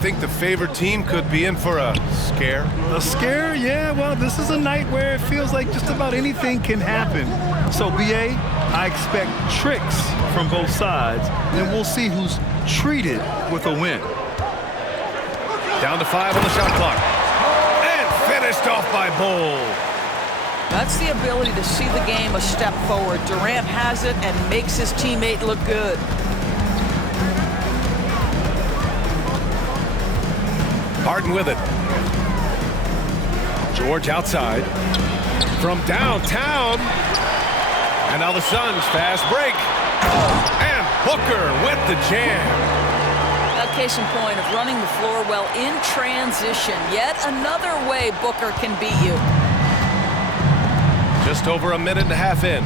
Think the favored team could be in for a scare? A scare? Yeah, well, this is a night where it feels like just about anything can happen. So, BA, I expect tricks from both sides, and we'll see who's treated with a win. Down to 5 on the shot clock. And finished off by Bull. That's the ability to see the game a step forward. Durant has it and makes his teammate look good. Harden with it. George outside. From downtown. And now the Suns fast break. And Booker with the jam. A case in point of running the floor well in transition. Yet another way Booker can beat you. Just over a minute and a half in.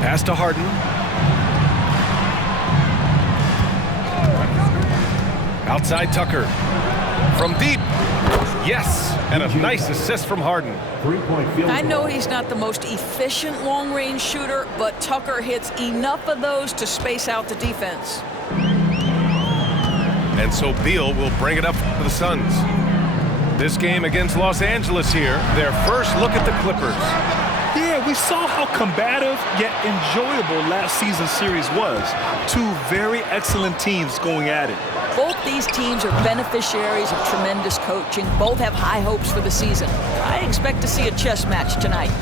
Pass to Harden. Outside Tucker. From deep. Yes. And a nice assist from Harden. I know he's not the most efficient long-range shooter, but Tucker hits enough of those to space out the defense. And so Beal will bring it up for the Suns. This game against Los Angeles here, their first look at the Clippers. Yeah, we saw how combative yet enjoyable last season's series was. Two very excellent teams going at it. Both these teams are beneficiaries of tremendous coaching. Both have high hopes for the season. I expect to see a chess match tonight.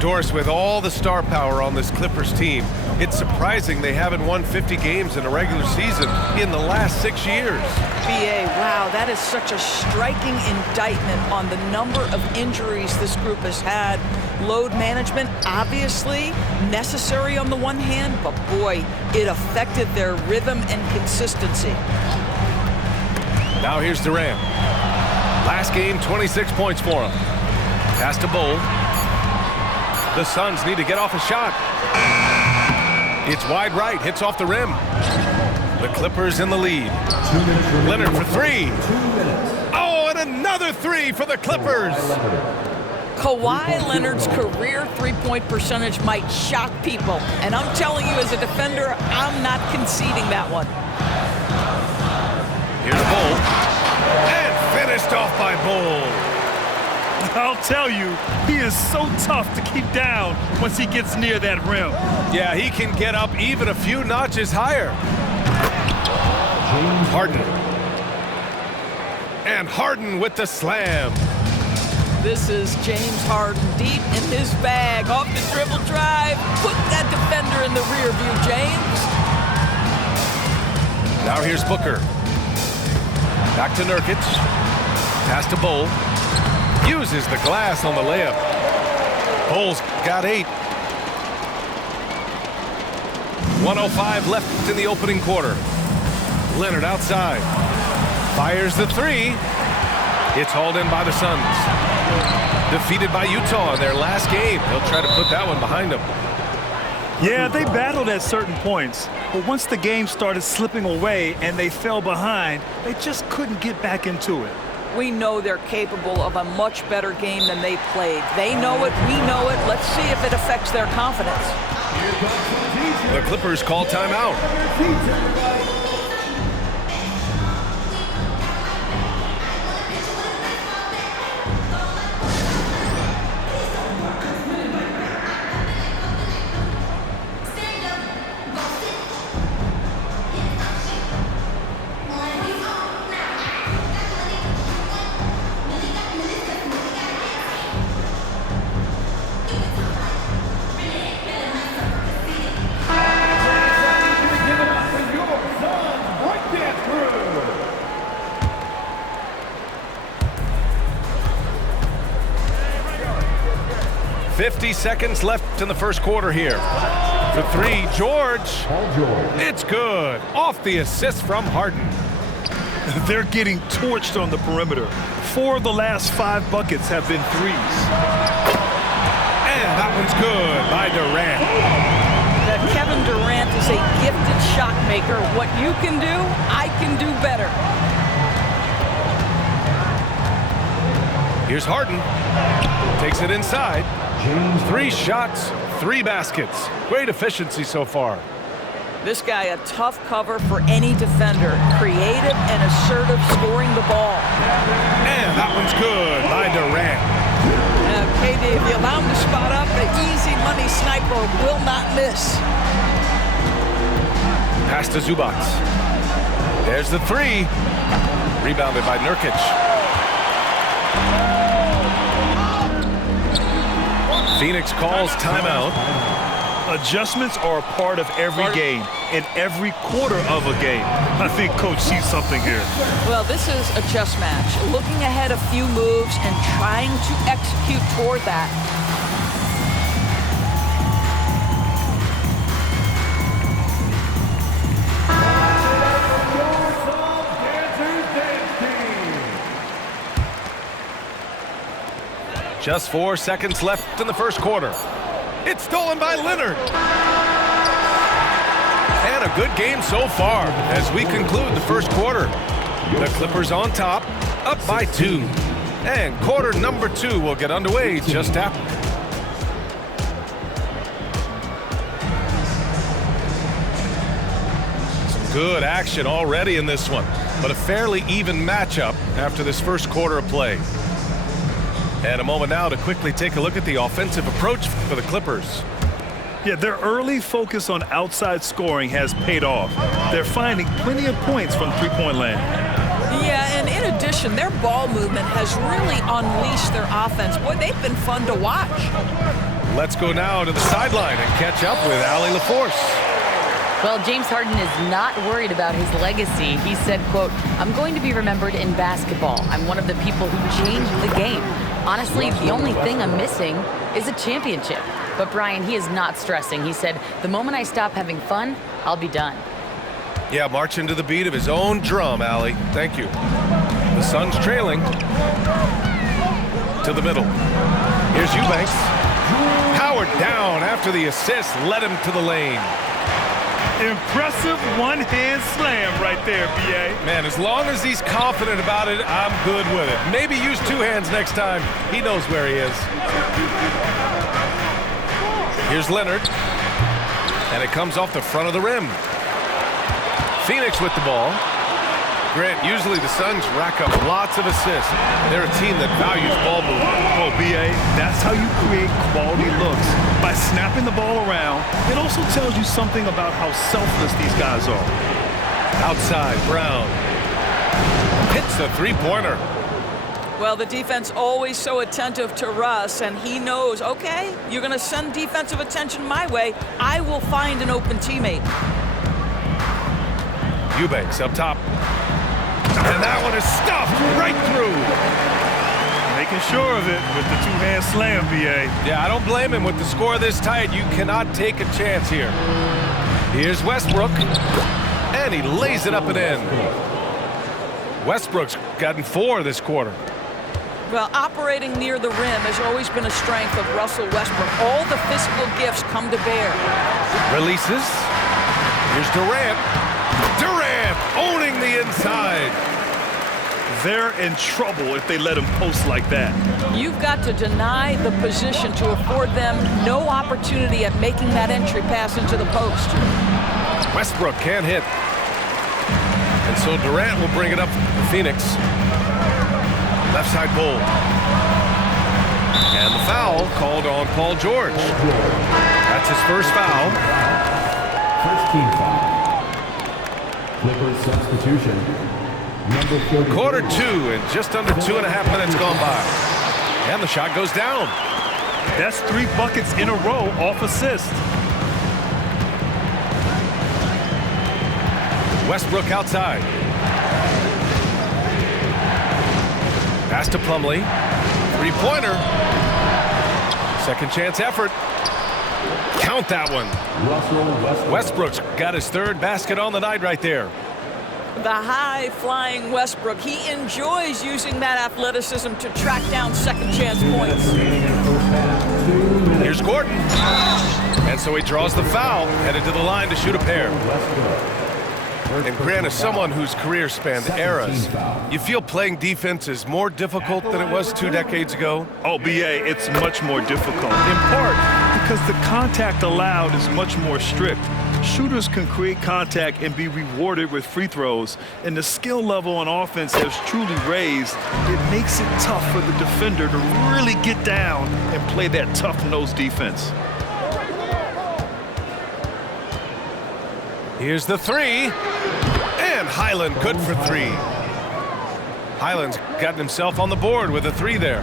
Doris, with all the star power on this Clippers team, it's surprising they haven't won 50 games in a regular season in the last 6 years. BA, wow, that is such a striking indictment on the number of injuries this group has had. Load management, obviously necessary on the one hand, but boy, it affected their rhythm and consistency. Now here's Durant. Last game, 26 points for him. Pass to Bull. The Suns need to get off a shot. It's wide right, hits off the rim. The Clippers in the lead. Leonard for three. Oh, and another three for the Clippers. Kawhi Leonard's career three-point percentage might shock people. And I'm telling you, as a defender, I'm not conceding that one. Here's Bull. And finished off by Bull. I'll tell you, he is so tough to keep down once he gets near that rim. Yeah, he can get up even a few notches higher. Harden. And Harden with the slam. This is James Harden deep in his bag. Off the dribble drive. Put that defender in the rear view, James. Now here's Booker. Back to Nurkic. Pass to Bull. Uses the glass on the layup. Bull's got 8. 1:05 left in the opening quarter. Leonard outside. Fires the three. It's hauled in by the Suns. Defeated by Utah in their last game. They'll try to put that one behind them. Yeah, they battled at certain points, but once the game started slipping away and they fell behind, they just couldn't get back into it. We know they're capable of a much better game than they played. They know it, we know it. Let's see if it affects their confidence. The Clippers call timeout. 50 seconds left in the first quarter here. For three, George. It's good. Off the assist from Harden. They're getting torched on the perimeter. 4 of the last 5 buckets have been threes. And that one's good by Durant. Kevin Durant is a gifted shot maker. What you can do, I can do better. Here's Harden. Takes it inside. 3 shots, 3 baskets. Great efficiency so far. This guy, a tough cover for any defender. Creative and assertive, scoring the ball. And that one's good by Durant. KD, if you allow him to spot up, the easy money sniper will not miss. Pass to Zubac. There's the three. Rebounded by Nurkic. Phoenix calls timeout. Adjustments are a part of every game, in every quarter of a game. I think Coach sees something here. Well, this is a chess match. Looking ahead a few moves and trying to execute toward that. Just 4 seconds left in the first quarter. It's stolen by Leonard. And a good game so far as we conclude the first quarter. The Clippers on top, up by 2. And quarter number 2 will get underway just after. Some good action already in this one, but a fairly even matchup after this first quarter of play. And a moment now to quickly take a look at the offensive approach for the Clippers. Yeah, their early focus on outside scoring has paid off. They're finding plenty of points from three-point land. Yeah, and in addition, their ball movement has really unleashed their offense. Boy, they've been fun to watch. Let's go now to the sideline and catch up with Allie LaForce. Well, James Harden is not worried about his legacy. He said, quote, "I'm going to be remembered in basketball. I'm one of the people who changed the game. Honestly, the only thing I'm missing is a championship." But Brian, he is not stressing. He said, "The moment I stop having fun, I'll be done." Yeah, marching to the beat of his own drum, Allie. Thank you. The Suns trailing. To the middle. Here's Eubanks. Powered down after the assist led him to the lane. Impressive one-hand slam right there, B.A. Man, as long as he's confident about it, I'm good with it. Maybe use 2 hands next time. He knows where he is. Here's Leonard. And it comes off the front of the rim. Phoenix with the ball. Grant, usually the Suns rack up lots of assists. They're a team that values ball movement. Oh, B.A., that's how you create quality looks. By snapping the ball around, it also tells you something about how selfless these guys are. Outside, Brown. Hits the three-pointer. Well, the defense always so attentive to Russ, and he knows, okay, you're going to send defensive attention my way. I will find an open teammate. Eubanks up top. And that one is stuffed right through. Making sure of it with the 2-hand slam, B.A. Yeah, I don't blame him. With the score this tight, you cannot take a chance here. Here's Westbrook. And he lays it up and in. Westbrook's gotten 4 this quarter. Well, operating near the rim has always been a strength of Russell Westbrook. All the physical gifts come to bear. Releases. Here's Durant. Durant owning the inside. They're in trouble if they let him post like that. You've got to deny the position to afford them no opportunity at making that entry pass into the post. Westbrook can't hit. And so Durant will bring it up for Phoenix. Left side pull. And the foul called on Paul George. That's his first foul. First team foul. Clippers substitution. Number 30. Quarter 2 and just under 2.5 minutes gone by. And the shot goes down. That's 3 buckets in a row off assist. Westbrook outside. Pass to Plumlee. 3-pointer. Second chance effort. Count that one. Westbrook's got his 3rd basket on the night right there. The high-flying Westbrook, he enjoys using that athleticism to track down second chance points. Here's Gordon. And so he draws the foul, headed to the line to shoot a pair. And Grant, as someone whose career spanned eras, you feel playing defense is more difficult than it was 2 decades ago? Oh, B.A., it's much more difficult, in part because the contact allowed is much more strict. Shooters can create contact and be rewarded with free throws, and the skill level on offense has truly raised. It makes it tough for the defender to really get down and play that tough-nosed defense. Here's the three. And Hyland good for three. Hyland's gotten himself on the board with a three there.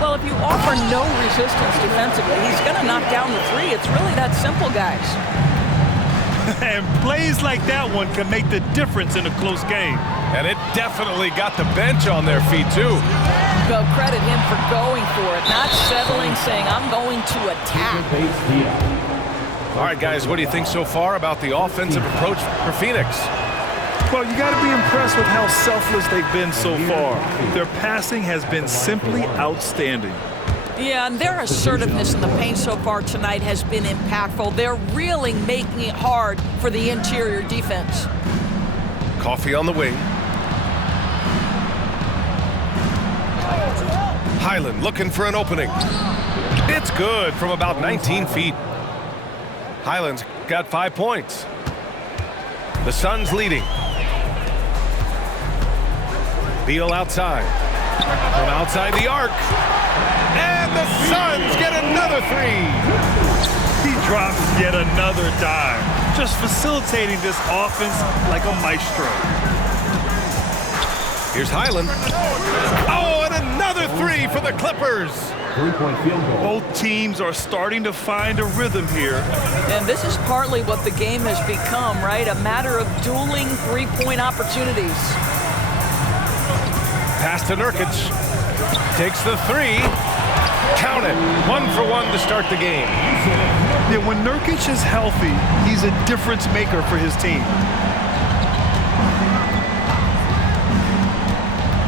Well, if you offer no resistance defensively, he's going to knock down the three. It's really that simple, guys. And plays like that one can make the difference in a close game. And it definitely got the bench on their feet, too. Go credit him for going for it, not settling, saying, I'm going to attack. All right, guys, what do you think so far about the offensive approach for Phoenix? Well, you got to be impressed with how selfless they've been so far. Their passing has been simply outstanding. Yeah, and their assertiveness in the paint so far tonight has been impactful. They're really making it hard for the interior defense. Coffee on the wing. Hyland looking for an opening. It's good from about 19 feet. Hyland's got 5 points. The Suns leading. Beal outside. From outside the arc. And the Suns get another three. He drops yet another dime, just facilitating this offense like a maestro. Here's Hyland. Oh, and another three for the Clippers. 3-point field goal. Both teams are starting to find a rhythm here. And this is partly what the game has become, right? A matter of dueling three-point opportunities. Pass to Nurkic. Takes the three. Count it. 1 for 1 to start the game. Yeah, when Nurkic is healthy, he's a difference maker for his team.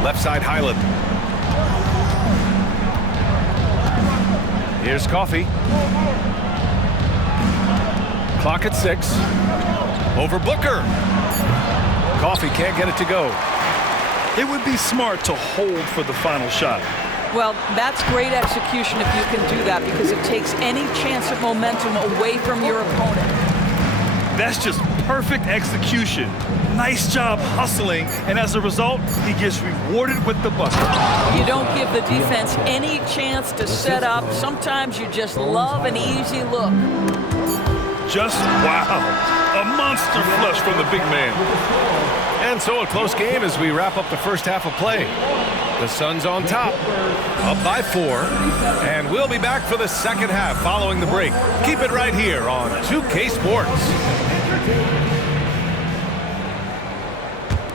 Left side Hyland. Here's Coffee. Clock at 6. Over Booker. Coffee can't get it to go. It would be smart to hold for the final shot. Well, that's great execution if you can do that, because it takes any chance of momentum away from your opponent. That's just perfect execution. Nice job hustling, and as a result, he gets rewarded with the bucket. You don't give the defense any chance to set up. Sometimes you just love an easy look. Just wow. A monster flush from the big man. And so a close game as we wrap up the first half of play. The Suns on top, up by 4, and we'll be back for the second half following the break. Keep it right here on 2K Sports.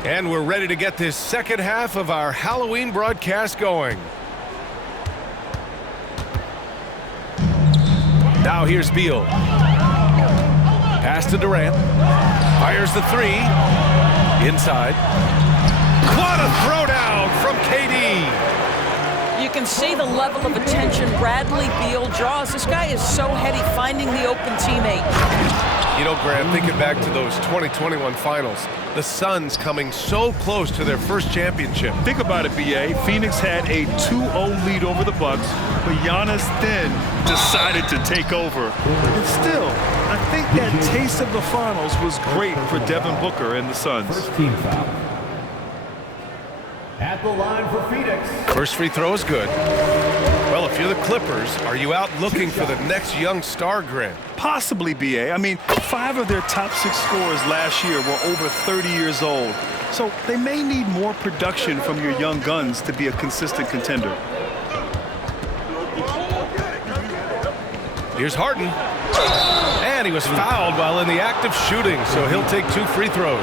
And we're ready to get this second half of our Halloween broadcast going. Now here's Beal. Pass to Durant. Fires the three. Inside. What a throwdown from KD. You can see the level of attention Bradley Beal draws. This guy is so heady finding the open teammate. You know, Graham, thinking back to those 2021 finals, the Suns coming so close to their first championship. Think about it, B.A. Phoenix had a 2-0 lead over the Bucks, but Giannis then decided to take over. And still, I think that taste of the finals was great for Devin Booker and the Suns. First team foul. At the line for Phoenix. First free throw is good. Well, if you're the Clippers, are you out looking for the next young star, Grant? Possibly, B.A. I mean, 5 of their top 6 scorers last year were over 30 years old. So they may need more production from your young guns to be a consistent contender. Here's Harden. And he was fouled while in the act of shooting, so he'll take 2 free throws.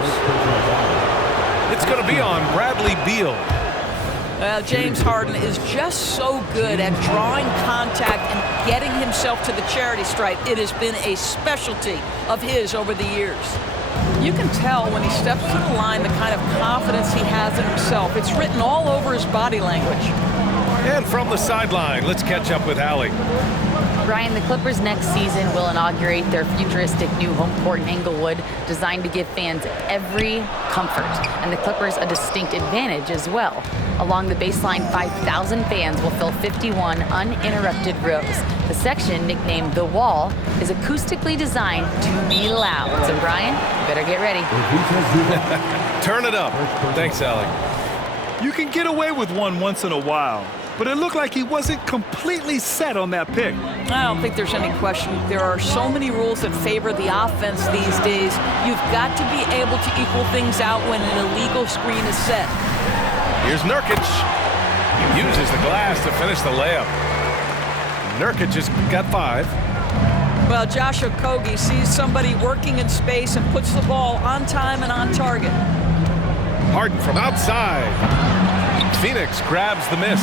It's going to be on Bradley Beal. Well, James Harden is just so good at drawing contact and getting himself to the charity stripe. It has been a specialty of his over the years. You can tell when he steps to the line the kind of confidence he has in himself. It's written all over his body language. And from the sideline, let's catch up with Allie. Brian, the Clippers next season will inaugurate their futuristic new home court in Inglewood, designed to give fans every comfort, and the Clippers a distinct advantage as well. Along the baseline, 5,000 fans will fill 51 uninterrupted rows. The section, nicknamed The Wall, is acoustically designed to be loud. So, Brian, better get ready. Turn it up. Thanks, Allie. You can get away with one once in a while, but it looked like he wasn't completely set on that pick. I don't think there's any question. There are so many rules that favor the offense these days. You've got to be able to equal things out when an illegal screen is set. Here's Nurkic. Uses the glass to finish the layup. Nurkic has got 5. Well, Josh Okogie sees somebody working in space and puts the ball on time and on target. Harden from outside. Phoenix grabs the miss.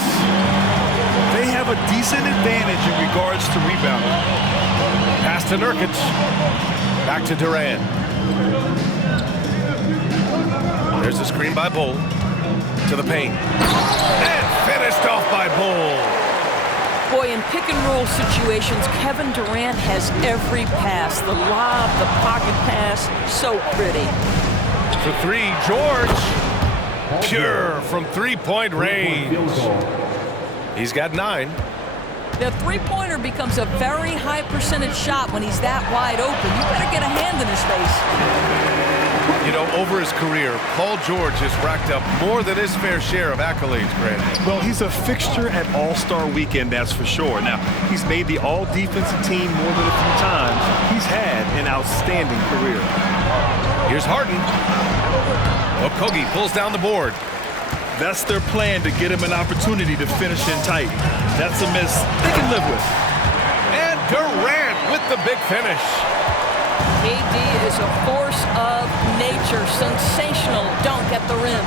They have a decent advantage in regards to rebounding. Pass to Nurkic. Back to Durant. There's a screen by Bull. To the paint. And finished off by Bull. Boy, in pick-and-roll situations, Kevin Durant has every pass. The lob, the pocket pass, so pretty. For 3, George. Pure from three-point range. He's got 9. The three-pointer becomes a very high percentage shot when he's that wide open. You better get a hand in his face. You know, over his career, Paul George has racked up more than his fair share of accolades, Grant. Well, he's a fixture at All-Star Weekend, that's for sure. Now, he's made the All-Defensive Team more than a few times. He's had an outstanding career. Here's Harden. Okogie pulls down the board. That's their plan, to get him an opportunity to finish in tight. That's a miss they can live with. And Durant with the big finish. KD is a force of nature. Sensational dunk at the rim.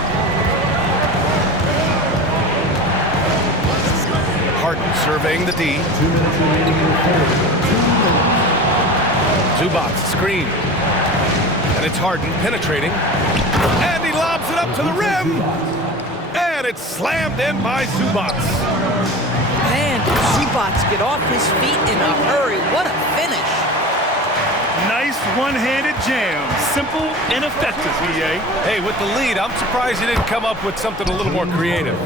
Harden surveying the D. 2 minutes remaining in the third. Zubac screen. And it's Harden penetrating. And he lobs it up to the rim. And it's slammed in by Zubac. Man, did Zubac get off his feet in a hurry. What a finish. Nice one-handed jam. Simple and effective, EA. Hey, with the lead, I'm surprised he didn't come up with something a little more creative.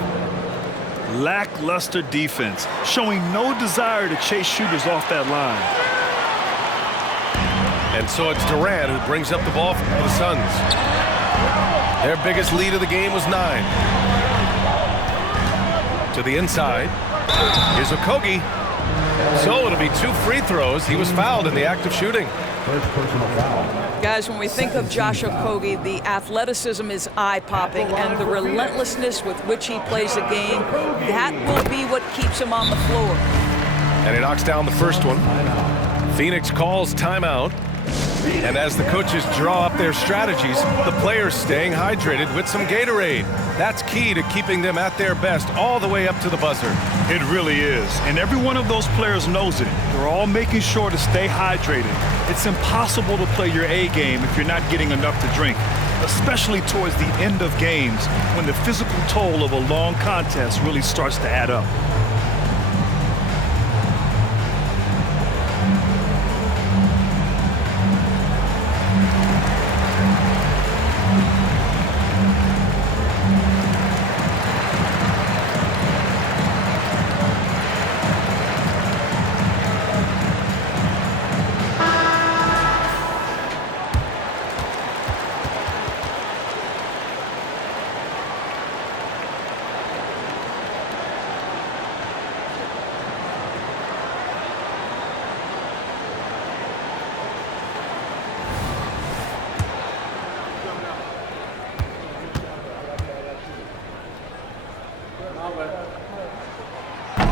Lackluster defense, showing no desire to chase shooters off that line. And so it's Durant who brings up the ball for the Suns. Their biggest lead of the game was 9. To the inside. Here's Okogie. So it'll be 2 free throws. He was fouled in the act of shooting. First personal foul. Guys, when we think of Josh Okogie, the athleticism is eye-popping, and the relentlessness with which he plays the game, that will be what keeps him on the floor. And he knocks down the first one. Phoenix calls timeout. And as the coaches draw up their strategies, the players staying hydrated with some Gatorade. That's key to keeping them at their best all the way up to the buzzer. It really is. And every one of those players knows it. They're all making sure to stay hydrated. It's impossible to play your A game if you're not getting enough to drink, especially towards the end of games when the physical toll of a long contest really starts to add up.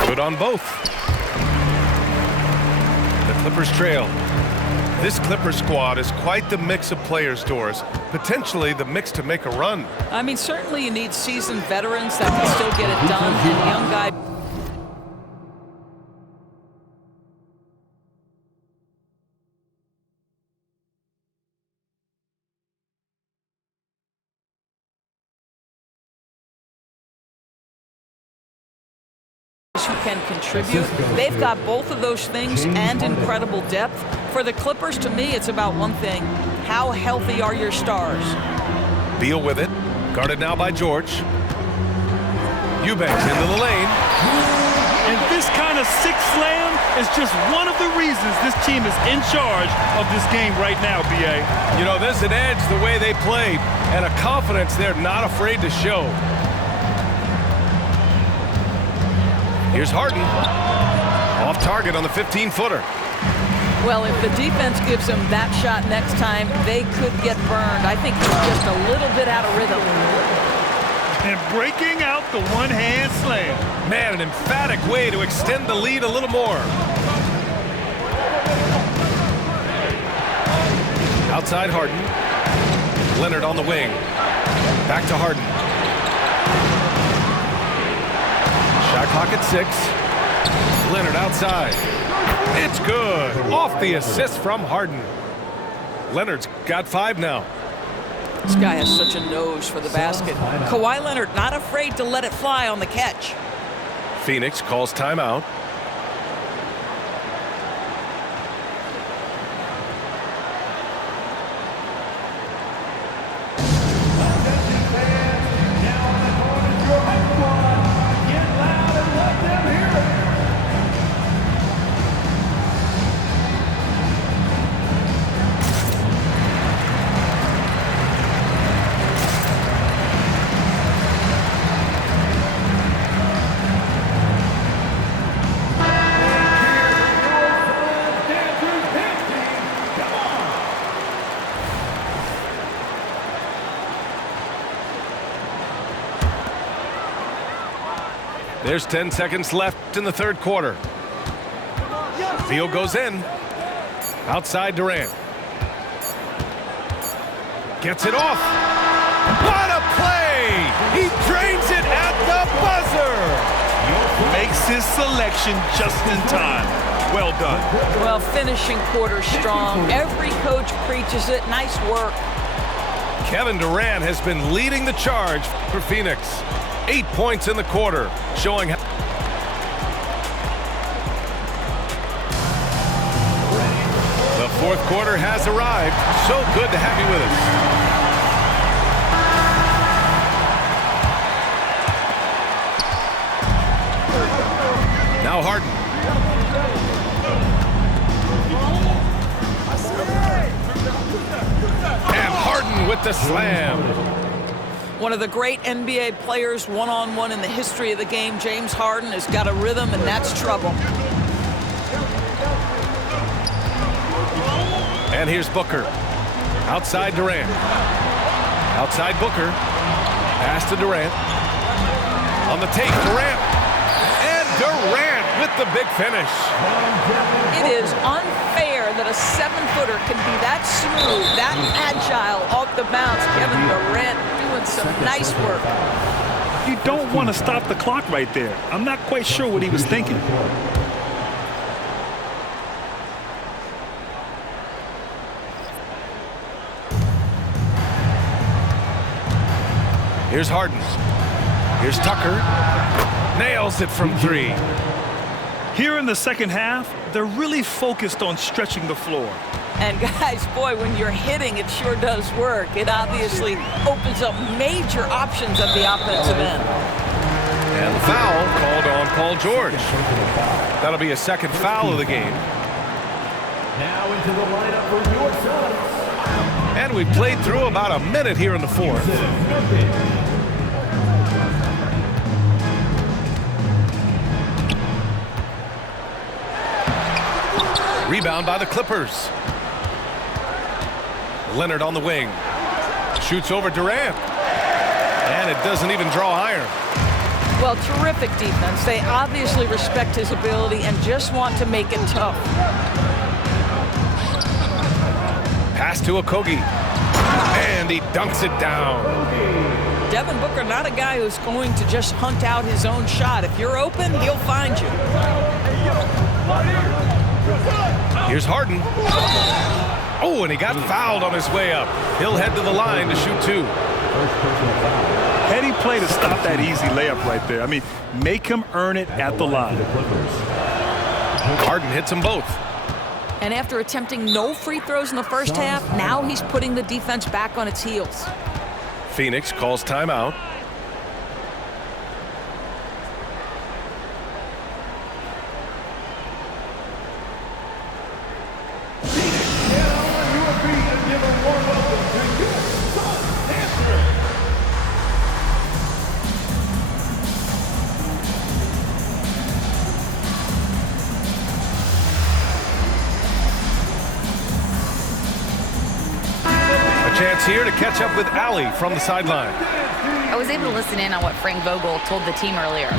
Good on both. The Clippers trail. This Clippers squad is quite the mix of players, Doris. Potentially the mix to make a run. I mean, certainly you need seasoned veterans that can still get it done, and young guys. Who can contribute. They've got both of those things and incredible depth. For the Clippers, to me, it's about one thing. How healthy are your stars? Beal with it. Guarded now by George. Eubanks into the lane. And this kind of sixth slam is just one of the reasons this team is in charge of this game right now, B.A. You know, there's an edge the way they play and a confidence they're not afraid to show. Here's Harden. Off target on the 15-footer. Well, if the defense gives them that shot next time, they could get burned. I think he's just a little bit out of rhythm. And breaking out the one-hand slam. Man, an emphatic way to extend the lead a little more. Outside Harden. Leonard on the wing. Back to Harden. Shot clock at 6. Leonard outside. It's good. Off the assist from Harden. Leonard's got 5 now. This guy has such a nose for the basket. Kawhi Leonard not afraid to let it fly on the catch. Phoenix calls timeout. There's 10 seconds left in the third quarter. Beal goes in. Outside Durant. Gets it off. What a play! He drains it at the buzzer! Makes his selection just in time. Well done. Well, finishing quarter strong. Every coach preaches it. Nice work. Kevin Durant has been leading the charge for Phoenix. 8 points in the quarter, showing how the fourth quarter has arrived. So good to have you with us. Now Harden. And Harden with the slam. One of the great NBA players one-on-one in the history of the game, James Harden, has got a rhythm, and that's trouble. And here's Booker. Outside Durant. Outside Booker. Pass to Durant. On the take, Durant. And Durant with the big finish. It is unfair that a 7-footer can be that smooth, that agile off the bounce. Kevin Durant doing some nice work. You don't want to stop the clock right there. I'm not quite sure what he was thinking. Here's Harden. Here's Tucker. Nails it from 3. Here in the second half, they're really focused on stretching the floor. And guys, boy, when you're hitting, it sure does work. It obviously opens up major options at the offensive end. And the foul called on Paul George. That'll be a second foul of the game. Now into the lineup for your Suns. And we played through about a minute here in the fourth. Rebound by the Clippers. Leonard on the wing. Shoots over Durant. And it doesn't even draw iron. Well, terrific defense. They obviously respect his ability and just want to make it tough. Pass to Okogie. And he dunks it down. Devin Booker, not a guy who's going to just hunt out his own shot. If you're open, he'll find you. Here's Harden. Oh, and he got fouled on his way up. He'll head to the line to shoot 2. Heady play to stop that easy layup right there. I mean, make him earn it at the line. Harden hits them both. And after attempting no free throws in the first half, now he's putting the defense back on its heels. Phoenix calls timeout. Chance here to catch up with Allie from the sideline. I was able to listen in on what Frank Vogel told the team earlier.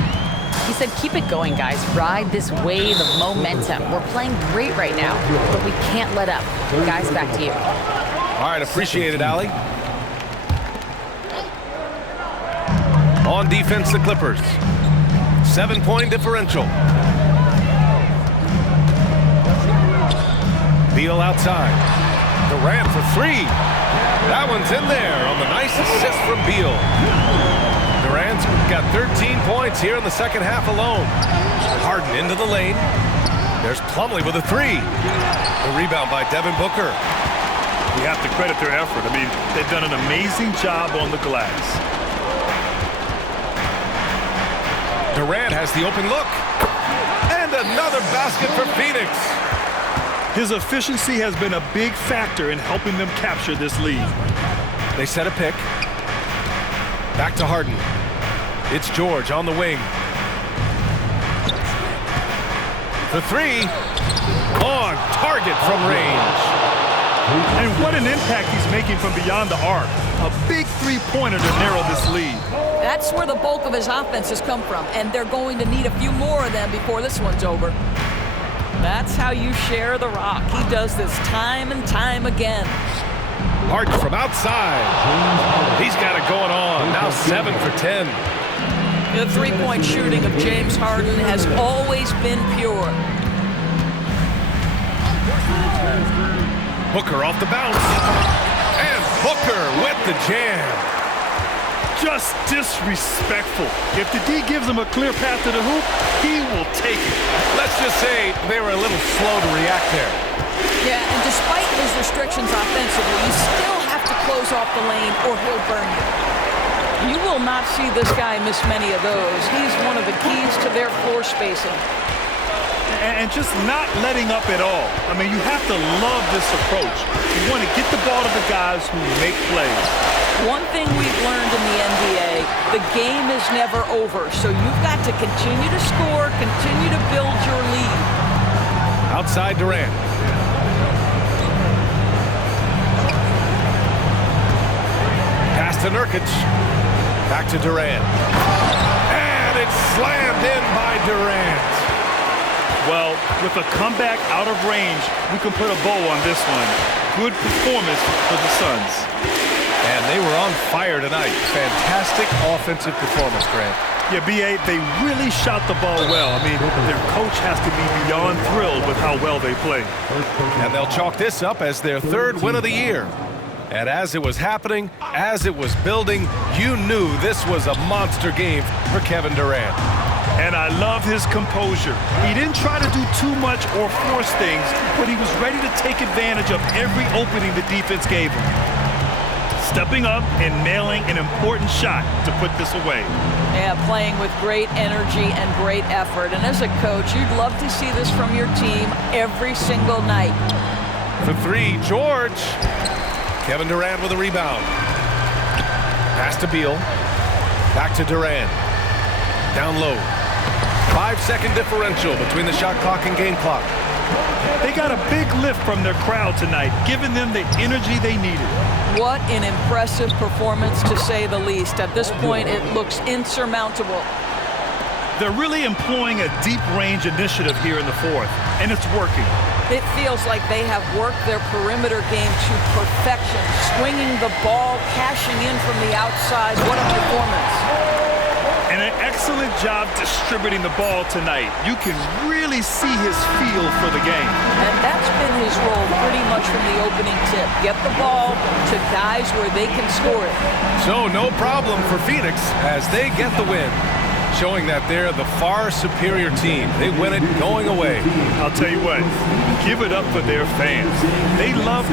He said, keep it going, guys. Ride this wave of momentum. We're playing great right now, but we can't let up. Guys, back to you. All right, appreciate it, Allie. On defense, the Clippers. 7-point differential. Beal outside. Durant for three. That one's in there on the nice assist from Beal. Durant's got 13 points here in the second half alone. Harden into the lane. There's Plumlee with a three. The rebound by Devin Booker. We have to credit their effort. I mean, they've done an amazing job on the glass. Durant has the open look. And another basket for Phoenix. His efficiency has been a big factor in helping them capture this lead. They set a pick. Back to Harden. It's George on the wing. The three. On target from range. And what an impact he's making from beyond the arc. A big three-pointer to narrow this lead. That's where the bulk of his offense has come from, and they're going to need a few more of them before this one's over. That's how you share the rock. He does this time and time again. Harden from outside. He's got it going on. Now 7 for 10. The three-point shooting of James Harden has always been pure. Booker off the bounce. And Booker with the jam. Just disrespectful. If the D gives him a clear path to the hoop, he will take it. Let's just say they were a little slow to react there. Yeah, and despite his restrictions offensively, you still have to close off the lane or he'll burn you. You will not see this guy miss many of those. He's one of the keys to their floor spacing. And just not letting up at all. I mean, you have to love this approach. You want to get the ball to the guys who make plays. One thing we've learned in the NBA, the game is never over. So you've got to continue to score, continue to build your lead. Outside Durant. Pass to Nurkic. Back to Durant. And it's slammed in by Durant. Well, with a comeback out of range, we can put a bow on this one. Good performance for the Suns. And they were on fire tonight. Fantastic offensive performance, Grant. Yeah, B.A., they really shot the ball well. I mean, their coach has to be beyond thrilled with how well they played. And they'll chalk this up as their third win of the year. And as it was happening, as it was building, you knew this was a monster game for Kevin Durant. And I love his composure. He didn't try to do too much or force things, but he was ready to take advantage of every opening the defense gave him. Stepping up and nailing an important shot to put this away. Yeah, playing with great energy and great effort. And as a coach, you'd love to see this from your team every single night. For three, George. Kevin Durant with a rebound. Pass to Beal. Back to Durant. Down low. 5-second differential between the shot clock and game clock. They got a big lift from their crowd tonight, giving them the energy they needed. What an impressive performance, to say the least. At this point, it looks insurmountable. They're really employing a deep range initiative here in the fourth, and it's working. It feels like they have worked their perimeter game to perfection, swinging the ball, cashing in from the outside. What a performance. excellent job distributing the ball tonight. You can really see his feel for the game. And that's been his role pretty much from the opening tip. Get the ball to guys where they can score it. So no problem for Phoenix as they get the win, showing that they're the far superior team. They win it going away. I'll tell you what, give it up for their fans. They love